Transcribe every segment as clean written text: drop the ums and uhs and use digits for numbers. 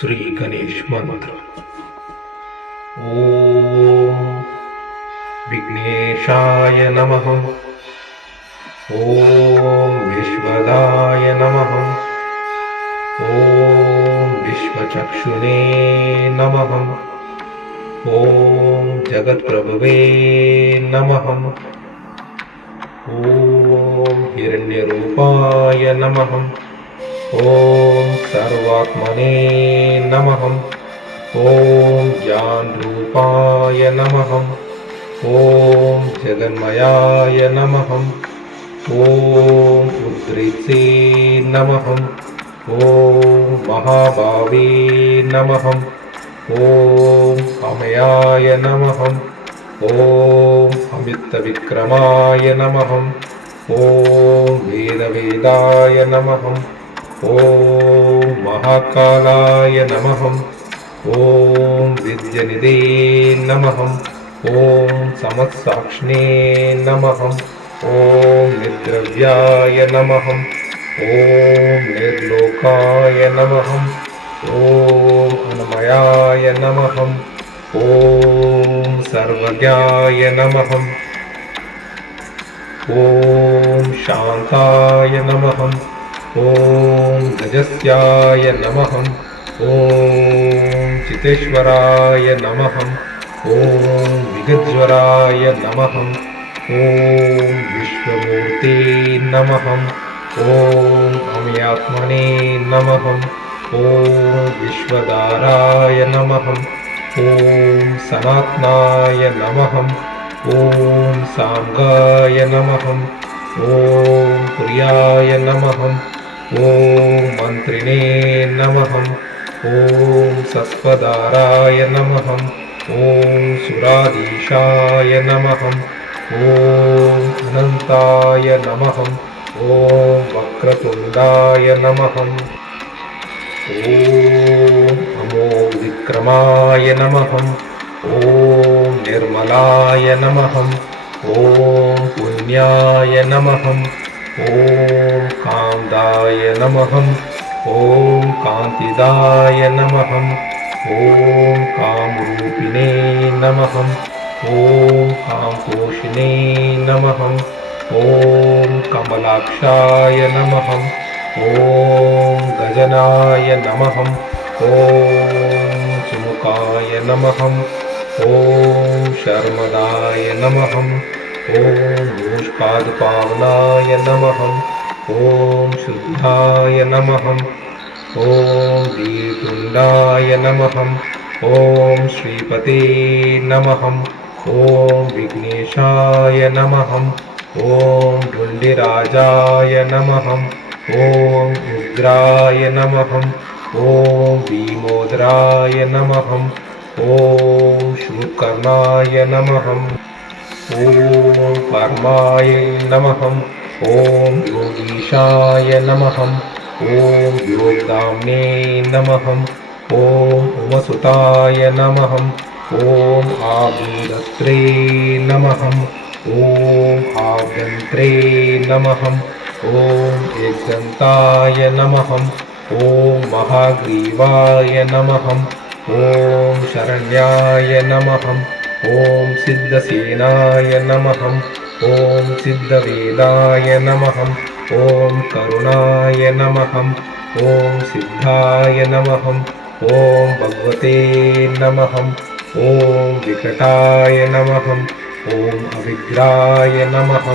श्री गणेश मंत्र। ओम विघ्नेशाय नमः। ओम विश्वदाय नमः। ओम विश्वचक्षुने नमः। ओम जगत्प्रभवे नमः। ओम हिरण्यरूपाय नमः। ओम सर्वात्मने नमः। ओम ज्ञानरूपाय नमः। ओम जगन्मयाय नमः। ओम उद्रेसे नमः। ओम महाभावे नमः। ओम अमयाय नमः। ओम अमितविक्रमाय नमः। ओम वेदवेदाय नमः। ओम महाकालाय नमः। ओम विद्यनिधे नमः। ओम समसाक्षिणे नमः। ओम निर्द्रव्याय नमः। ओम निर्लोकाय नमः। ओम अनमयाय नमः। ओम सर्वज्ञाय नमः। ओम शांताय नमः। ओम गजस्याय नमः। ओम चितेश्वराय नमः। ओम विगज्वराय नमः। ओम विश्वमूर्ते नमः। ओम अम्यात्मने नमः। ओम विश्वदाराय नमः। ओम सनातनाय नमः। ओम सांगाय नमः। ओम प्रियाय नमः। ओम मंत्रिणे नमः। ओम सत्पदाराय नमः। ओम सुराधीशाय नमः। ओम अनंताय नमः। ओम वक्रतुंडाय नमः। ओम अमोघ विक्रमाय नमः। ओम निर्मलाय नमः। ओम पुण्याय नमः। ओम कामदाय नमः। ओम कांतिदाय नमः। ओम कामरूपिणे नमः। ओम कामपोषिणे नमः। ओम कमलाक्षाय नमः। ओम गजनाय नमः। ओम सुमुखाय नमः। ओम शर्मदाय नमः। ओम मूषपादपावनाय नमः। ओम शुद्धाय नमः। ओम दीतुण्डाय नमः। ओम श्रीपते नमः। ओम विघ्नेशाय नमः। ओम ढुण्डिराजाय नमः। ओम उग्राय नमः। ओम भीमोदराय नमः। ओम शुकर्णाय नमः। ओम परमाय नमः। ओम योगीशाय नमः। ओम योगदाम्ने नमः। ओम उमसुताय नमः। ओम आभूदस्त्रे नमः। ओम आभ्यन्त्रे नमः। ओम एकदन्ताय नमः। ओम महाग्रीवाय नमः। ओम शरण्याय नमः। ओम सिद्धसेनाय नमः। ओम सिद्धवेदाय नमः। ओम करुणाय नमः। ओम सिद्धाय नमः। ओम भगवते नमः। ओम विकटाय नमः। ओम अविग्राय नमः।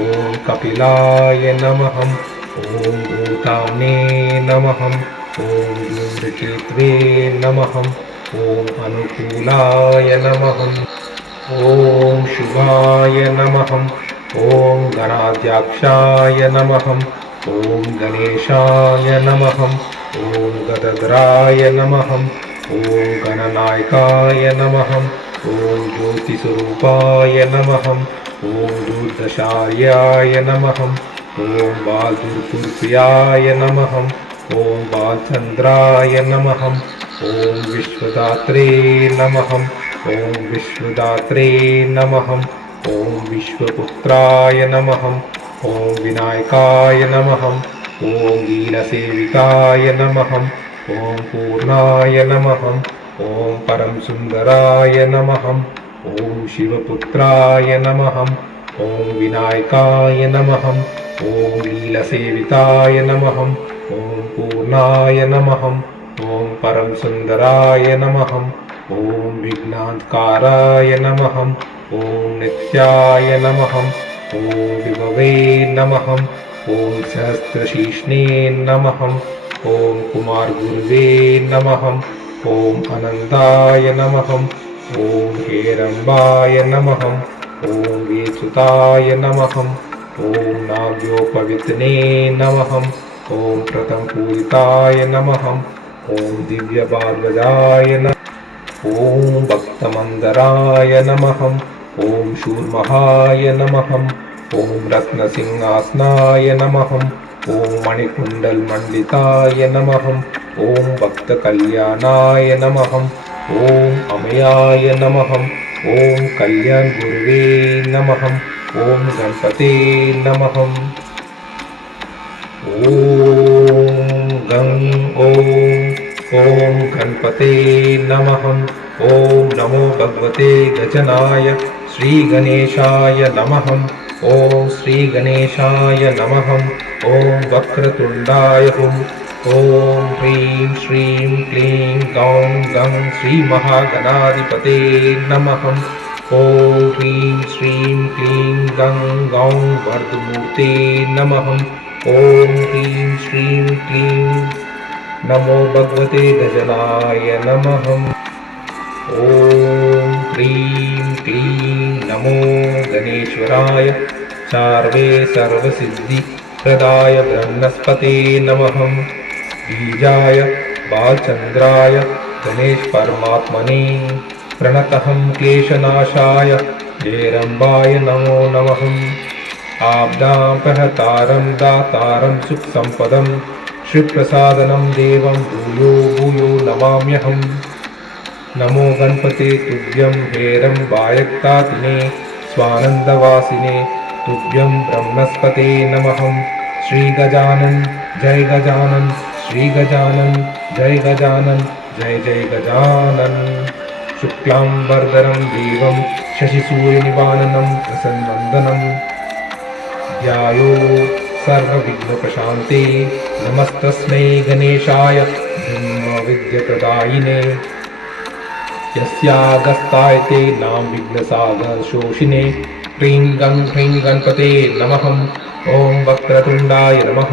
ओम कपिलाय नमः। ओम भूताम्ने नमः। ओम धूम्रकेतवे नमः। ओम अनुकूलाय नमः। ओम शुभाय नमः। ओम गणाध्यक्षाय नमः। ओम गणेशाय नमः। ओम गदधराय नमः। ओम गणनायकाय नमः। ओम ज्योतिस्वरूपाय नमः। ओम दुर्दशार्याय नमः। ओम बालदुर्गुप्रियाय नमः। ओम बालचंद्राय नमः। ओम विश्वदात्रे नमः। ओम विश्वदात्रे नमः। ओम विश्वपुत्राय नमः। ओम विनायकाय नमः। ओम दीनसेविकाय नमः। ॐ पूर्णाय नमः। ॐ परम सुंदराय नमः। ॐ शिवपुत्राय नमः। ॐ विनायकाय नमः। ॐ लीलसेविताय नमः। ॐ पूर्णाय नमः। ॐ परम सुंदराय नमः। ॐ विघ्नान्तकाराय नमः। ॐ नित्याय नमः। ॐ विभवे नमः। ॐ सहस्रशीर्ष्णे नमः। ॐ कुमारगुरुवे नमः। ॐ अनन्ताय नमः। ॐ हेरम्बाय नमः। ॐ वेसुताय नमः। ॐ नाग्योपवितने नमः। ॐ प्रथमपूजिताय नमः। ॐ दिव्यबालवदाय नमः। ॐ भक्तमन्दराय नमः। ॐ शूर्महाय नमः। ॐ रत्नसिंहासनाय नमः। ॐ मणिकुण्डलमण्डिताय नमः। ॐ भक्तकल्याणाय नमः। ॐ अमयाय नमः। ॐ कल्याणगुरुवे नमः। ॐ गणपते नमः। ॐ गं ॐ गणपते नमः। ॐ नमो भगवते गजाननाय श्रीगणेशाय नमः। ॐ श्रीगणेशाय नमः। ॐ वक्रतुण्डाय हुम्। ॐ ह्रीं श्रीं क्लीं गौं गं श्रीमहागणाधिपते नमः। ॐ ह्रीं श्रीं क्लीं गं गौं वरदमूर्ते नमः। ॐ ह्रीं श्रीं क्लीं नमो भगवते गजाननाय नमः। ॐ ह्रीं क्लीं नमो गणेश्वराय चार्वे सर्वसिद्धिप्रदाय ब्रह्मस्पते नमः। बीजाय बालचन्द्राय गणेश परमात्मने प्रणतहं क्लेशनाशाय हेरम्बाय नमो नमः। आब्दापहतारं दातारं सुखसम्पदं श्रीप्रसादनं देवं भूयो भूयो नमाम्यहम्। नमो गणपते तुभ्यं हेरम्बायक्तातिने स्वानन्दवासिने तुभ्यं ब्रह्मस्पते नमः। श्री गजानन जय गजानन श्री गजानन जय गजानन जय जय गजानन। शुक्लांबरधरं देवं शशिसूर्यनिवारणं प्रसन्नवदनं ध्यायो सर्वविघ्नोपशान्ते। नमस्तस्मै गणेशाय ब्रह्मविद्याप्रदायिने यस्यागस्तायते नाम विघ्नसागरशोषिणे। ह्रीं गं ह्रीं गणपते नमः। ॐ वक्रतुण्डाय नमः।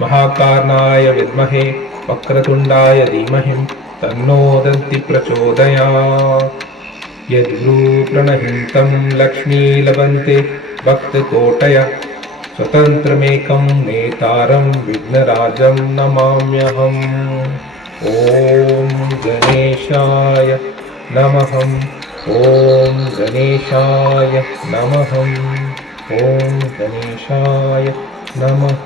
महाकार्णाय विद्महे वक्रतुण्डाय धीमहि तन्नो दन्ति प्रचोदयात्। यद्रूप्रणहितं लक्ष्मी लभन्ते भक्तकोटय स्वतन्त्रमेकं नेतारं विघ्नराजं नमाम्यहम्। ॐ गणेशाय नमः। ॐ गणेशाय नमः। ॐ गणेशाय नमः।